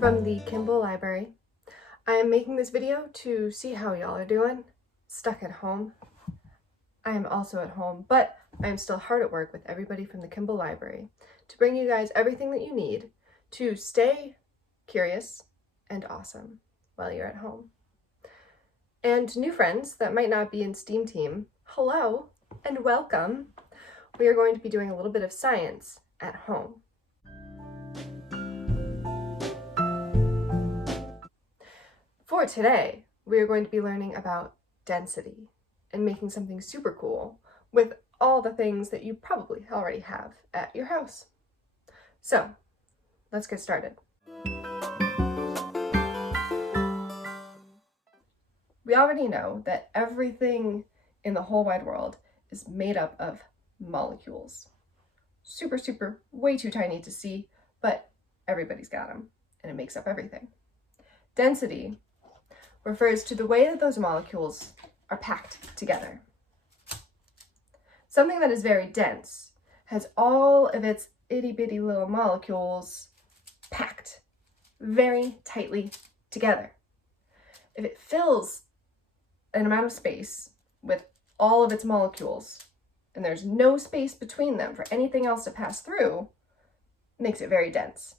From the Kimball Library. I am making this video to see how y'all are doing, stuck at home. I am also at home, but I am still hard at work with everybody from the Kimball Library to bring you guys everything that you need to stay curious and awesome while you're at home. And new friends that might not be in STEAM team, hello and welcome. We are going to be doing a little bit of science at home. For today, we are going to be learning about density and making something super cool with all the things that you probably already have at your house. So, let's get started. We already know that everything in the whole wide world is made up of molecules. Super, way too tiny to see, but everybody's got them, and it makes up everything. Density refers to the way that those molecules are packed together. Something that is very dense has all of its itty-bitty little molecules packed very tightly together. If it fills an amount of space with all of its molecules, and there's no space between them for anything else to pass through, it makes it very dense.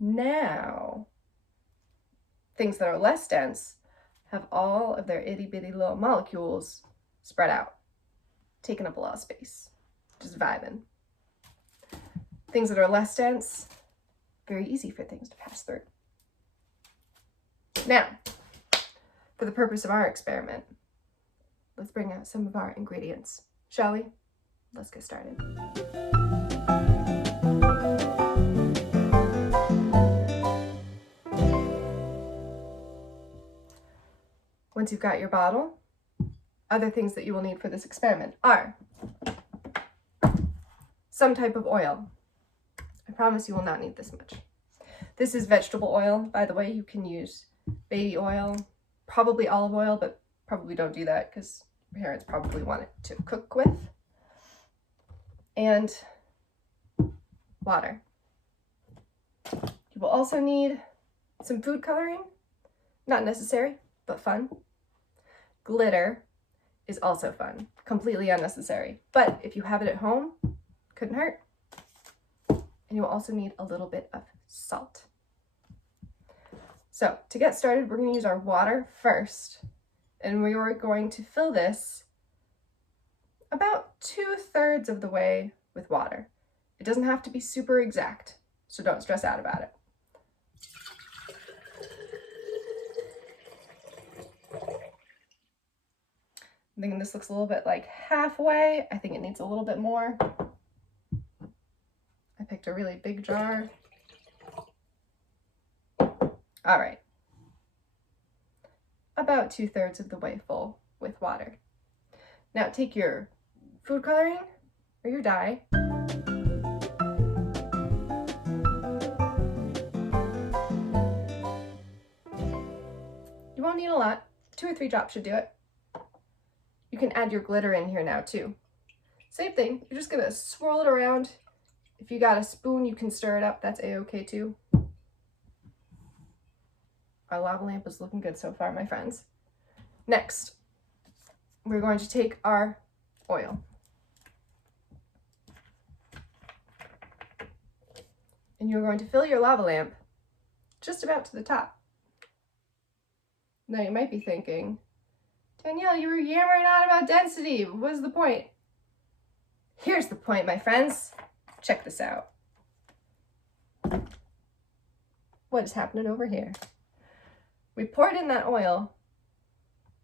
Now, things that are less dense have all of their itty-bitty little molecules spread out, taking up a lot of space, just vibing. Things that are less dense, very easy for things to pass through. Now, for the purpose of our experiment, let's bring out some of our ingredients, shall we? Let's get started. Once you've got your bottle, other things that you will need for this experiment are some type of oil. I promise you will not need this much. This is vegetable oil, by the way. You can use baby oil, probably olive oil, but probably don't do that because your parents probably want it to cook with. And water. You will also need some food coloring, not necessary, but fun. Glitter is also fun, completely unnecessary, but if you have it at home, couldn't hurt. And you will also need a little bit of salt. So to get started, we're going to use our water first, and we are going to fill this about 2/3 of the way with water. It doesn't have to be super exact, so don't stress out about it. I'm thinking this looks a little bit like halfway. I think it needs a little bit more. I picked a really big jar. All right. About 2/3 of the way full with water. Now take your food coloring or your dye. You won't need a lot. 2 or 3 drops should do it. You can add your glitter in here now too. Same thing, you're just gonna swirl it around. If you got a spoon, you can stir it up, that's a-okay too. Our lava lamp is looking good so far, my friends. Next, we're going to take our oil. And you're going to fill your lava lamp just about to the top. Now you might be thinking, Danielle, you were yammering on about density. What is the point? Here's the point, my friends. Check this out. What is happening over here? We poured in that oil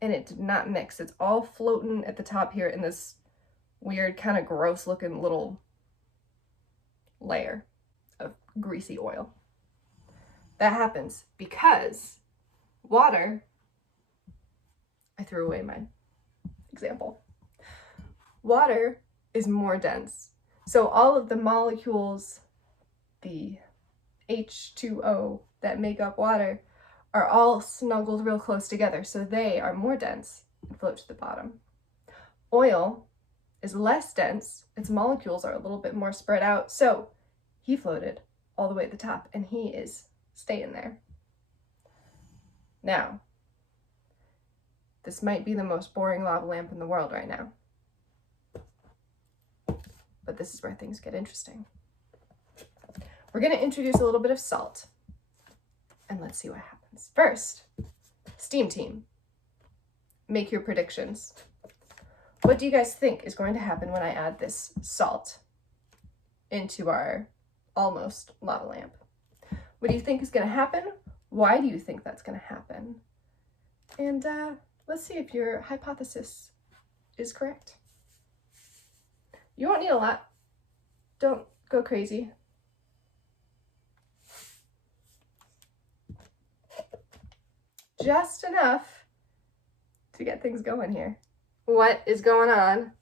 and it did not mix. It's all floating at the top here in this weird, kind of gross looking little layer of greasy oil. That happens because water, I threw away my example. Water is more dense. So all of the molecules, the H2O that make up water, are all snuggled real close together. So they are more dense and float to the bottom. Oil is less dense. Its molecules are a little bit more spread out. So he floated all the way at the top and he is stay in there. Now, this might be the most boring lava lamp in the world right now. But this is where things get interesting. We're going to introduce a little bit of salt. And let's see what happens. First, Steam Team, make your predictions. What do you guys think is going to happen when I add this salt into our almost lava lamp? What do you think is going to happen? Why do you think that's going to happen? And let's see if your hypothesis is correct. You won't need a lot. Don't go crazy. Just enough to get things going here. What is going on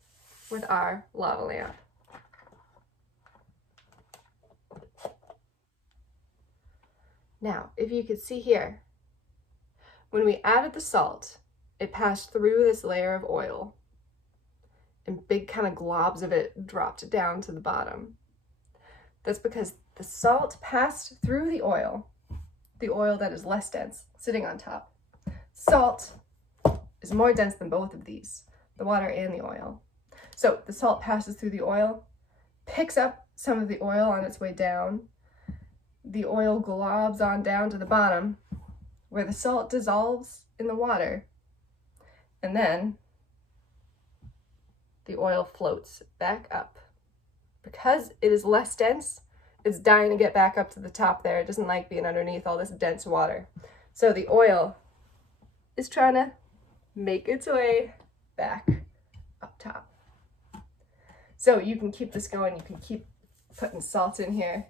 with our lava lamp? Now, if you could see here, when we added the salt, it passed through this layer of oil, and big kind of globs of it dropped down to the bottom. That's because the salt passed through the oil that is less dense, sitting on top. Salt is more dense than both of these, the water and the oil. So the salt passes through the oil, picks up some of the oil on its way down. The oil globs on down to the bottom, where the salt dissolves in the water, and then the oil floats back up. Because it is less dense, it's dying to get back up to the top there. It doesn't like being underneath all this dense water. So the oil is trying to make its way back up top. So you can keep this going. You can keep putting salt in here,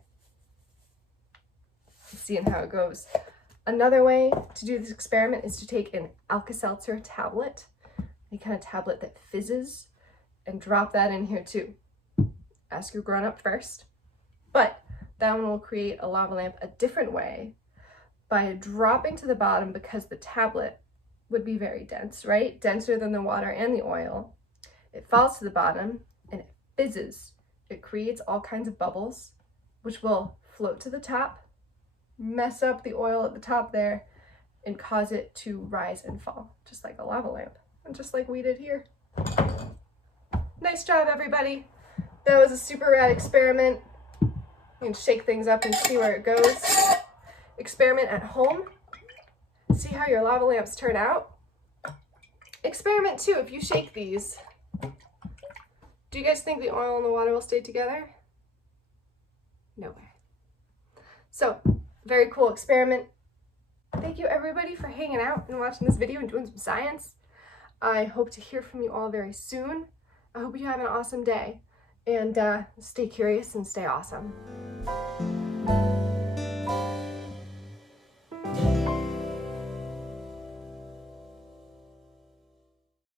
seeing how it goes. Another way to do this experiment is to take an Alka-Seltzer tablet, any kind of tablet that fizzes, and drop that in here too. Ask your grown-up first. But that one will create a lava lamp a different way by dropping to the bottom, because the tablet would be very dense, right? Denser than the water and the oil. It falls to the bottom and it fizzes. It creates all kinds of bubbles, which will float to the top, mess up the oil at the top there, and cause it to rise and fall, just like a lava lamp, and just like we did here. Nice job, everybody. That was a super rad experiment. You can shake things up and see where it goes. Experiment at home. See how your lava lamps turn out. Experiment too, if you shake these. Do you guys think the oil and the water will stay together? No way. So, very cool experiment. Thank you everybody for hanging out and watching this video and doing some science. I hope to hear from you all very soon. I hope you have an awesome day, and stay curious and stay awesome.